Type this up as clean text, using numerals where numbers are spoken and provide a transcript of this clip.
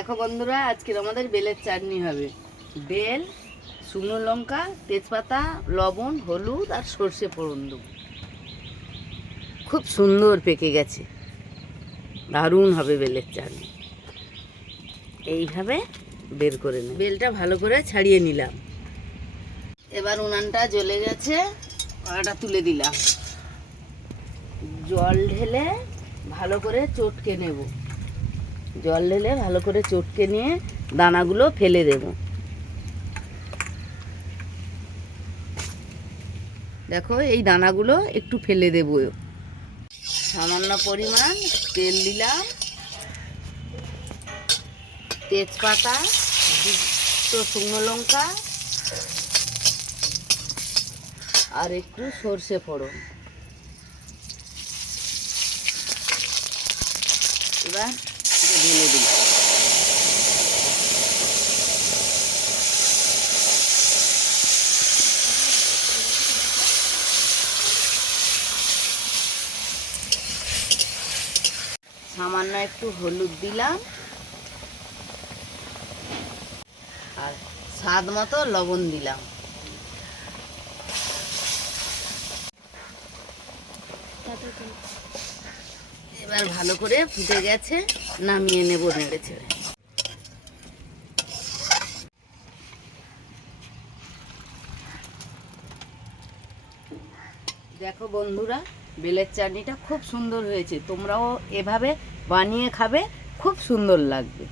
দেখো বন্ধুরা, আজকের আমাদের বেলের চাটনি হবে। বেল, শুকনো লঙ্কা, তেজপাতা, লবণ, হলুদ আর সর্ষে ফোড়ন দেবো। খুব সুন্দর পেকে গেছে, দারুণ হবে বেলের চাটনি। এইভাবে বের করে নিই। বেলটা ভালো করে ছাড়িয়ে নিলাম। এবার উনানটা জ্বলে গেছে, কড়াটা তুলে দিলাম। জল ঢেলে ভালো করে চটকে নেব। জল ঢেলে ভালো করে চটকে নিয়ে দানাগুলো ফেলে দেব। দেখো, এই দানাগুলো একটু ফেলে দেব। সামান্য পরিমাণ তেল দিলাম, তেজপাতা, দুটো শুকনো লঙ্কা আর একটু সর্ষে ফোড়ন। এবার ঢেলে দিই। সামান্য একটু হলুদ দিলাম আর স্বাদ মতো লবণ দিলাম। এবার ভালো করে ফুটে গেছে, নামিয়ে নেব নেড়ে ছেড়ে। দেখো বন্ধুরা, বেলের চাটনিটা খুব সুন্দর হয়েছে। তোমরাও এভাবে বানিয়ে খাবে, খুব সুন্দর লাগবে।